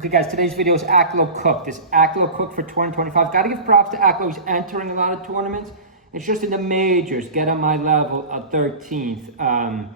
Okay guys, today's video is Aklo Cooked. This Aklo Cooked for 2025. Gotta give props to Aklo. He's entering a lot of tournaments. It's just in the majors. Get on my level at 13th.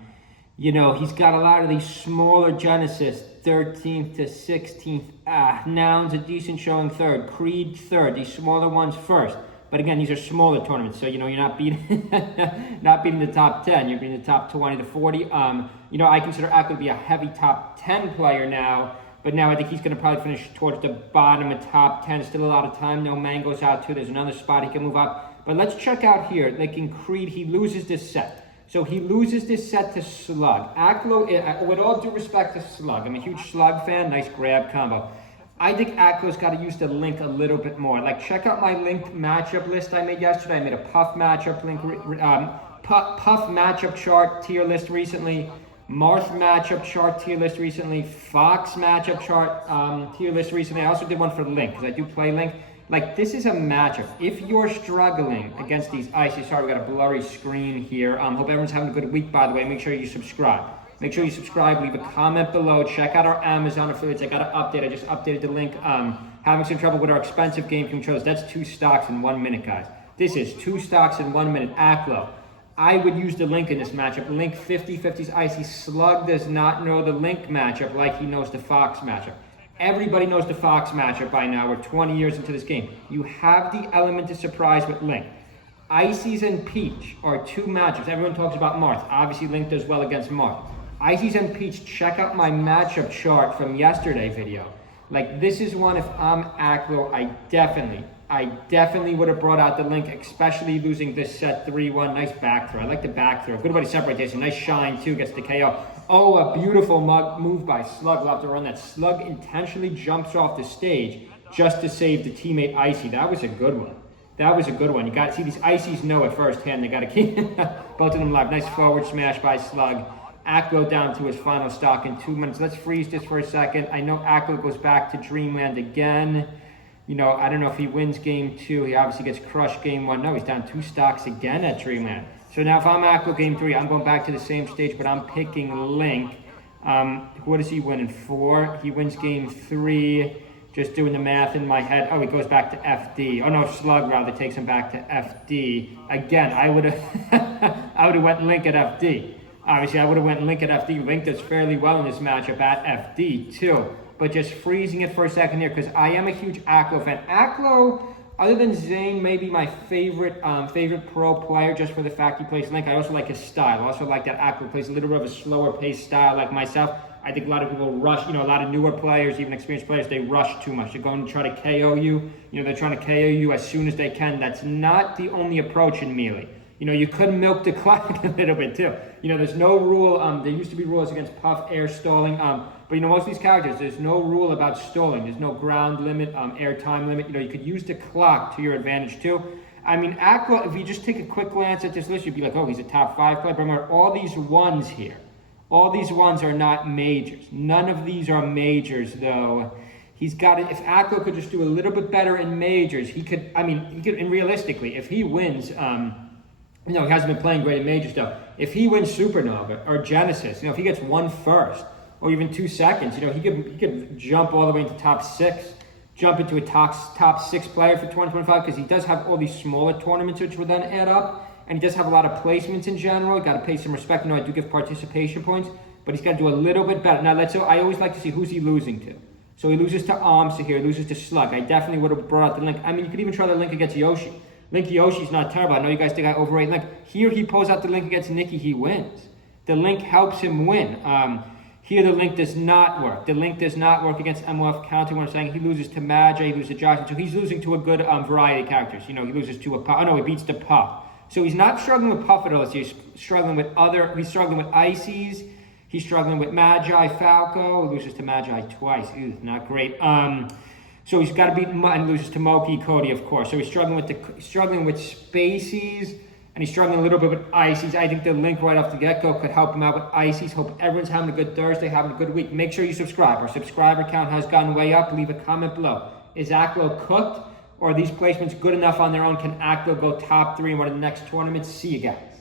You know, he's got a lot of these smaller Genesis, 13th to 16th. Noun's a decent showing third. Creed third. These smaller ones first. But again, these are smaller tournaments, so you know you're not beating the top 10. You're beating the top 20 to 40. You know, I consider Aklo to be a heavy top 10 player now. But now I think he's going to probably finish towards the bottom of top 10. Still a lot of time. No Mango's out too. There's another spot he can move up. But let's check out here. Like in Creed, he loses this set. So he loses this set to Slug. Aklo, with all due respect to Slug, I'm a huge Slug fan. Nice grab combo. I think Aklo's got to use the link a little bit more. Like, check out my link matchup list I made yesterday. I made a Puff matchup link, Puff matchup chart tier list recently. Marth matchup chart tier list recently, Fox matchup chart tier list recently. I also did one for Link, because I do play Link. Like, this is a matchup. If you're struggling against these icy, sorry, we got a blurry screen here. Hope everyone's having a good week, by the way. Make sure you subscribe. Make sure you subscribe, leave a comment below. Check out our Amazon affiliates. I got to update. I just updated the link. Having some trouble with our expensive game controls. That's 2 stocks in 1 minute, guys. This is 2 stocks in 1 minute. Aklo. I would use the Link in this matchup. Link 50-50's icy. Slug does not know the Link matchup like he knows the Fox matchup. Everybody knows the Fox matchup by now. We're 20 years into this game. You have the element of surprise with Link. Ices and Peach are 2 matchups. Everyone talks about Marth. Obviously, Link does well against Marth. Ices and Peach, check out my matchup chart from yesterday's video. Like, this is one, if I'm Aklo, I definitely would have brought out the Link, especially losing this set 3-1. Nice back throw. I like the back throw. Good way to separate this. Nice shine, too. Gets the KO. Oh, a beautiful move by Slug. We'll have to run that. Slug intentionally jumps off the stage just to save the teammate Icy. That was a good one. That was a good one. You got to see these Icies know it firsthand. They got to keep both of them live. Nice forward smash by Slug. Aklo down to his final stock in 2 minutes. Let's freeze this for a second. I know Aklo goes back to Dreamland again. You know, I don't know if he wins game 2. He obviously gets crushed game 1. No, he's down 2 stocks again at Dreamland. So now if I'm Aklo game 3, I'm going back to the same stage, but I'm picking Link. What does he win in 4? He wins game 3. Just doing the math in my head. Oh, he goes back to FD. Oh no, Slug rather takes him back to FD. Again, I would have went Link at FD. Obviously, I would have went Link at FD. Link does fairly well in this matchup at FD too. But just freezing it for a second here, because I am a huge Aklo fan. Aklo, other than Zane, maybe my favorite pro player, just for the fact he plays Link. I also like his style. I also like that Aklo plays a little bit of a slower paced style like myself. I think a lot of people rush, you know, a lot of newer players, even experienced players, they rush too much. They're going to try to KO you. You know, they're trying to KO you as soon as they can. That's not the only approach in Melee. You know, you could milk the clock a little bit too. You know, there's no rule. There used to be rules against Puff, air stalling. But you know, most of these characters, there's no rule about stalling. There's no ground limit, air time limit. You know, you could use the clock to your advantage too. I mean, Aklo, if you just take a quick glance at this list, you'd be like, oh, he's a top 5 player. But remember, all these ones here, all these ones are not majors. None of these are majors, though. He's got it. If Aklo could just do a little bit better in majors, he could. I mean, he could. And realistically, if he wins. You know, he hasn't been playing great in major stuff. If he wins Supernova or Genesis, you know, if he gets 1 first or even 2 seconds, you know, he could jump all the way into top 6, jump into a top 6 player for 2025, because he does have all these smaller tournaments which would then add up, and he does have a lot of placements in general. You got to pay some respect. You know, I do give participation points, but he's got to do a little bit better. Now, I always like to see who's he losing to. So he loses to Amsa here, he loses to Slug. I definitely would have brought out the Link. I mean, you could even try the Link against Yoshi. Link Yoshi's not terrible. I know you guys think I overrate Link. Here he pulls out the Link against Nikki, he wins. The Link helps him win. Here the Link does not work. The Link does not work against MOF counting what I'm saying. He loses to Magi, he loses to Johnson. So he's losing to a good variety of characters. You know, he loses to a Puff. Oh no, he beats the Puff. So he's not struggling with Puff at all. He's struggling with he's struggling with Ices. He's struggling with Magi, Falco. He loses to Magi twice. Ew, not great. So he's got to beat and loses to Moki, Cody, of course. So he's struggling with Spacies, and he's struggling a little bit with Ices. I think the Link right off the get-go could help him out with Ices. Hope everyone's having a good Thursday, having a good week. Make sure you subscribe. Our subscriber count has gone way up. Leave a comment below. Is Aklo cooked, or are these placements good enough on their own? Can Aklo go top 3 in one of the next tournaments? See you guys.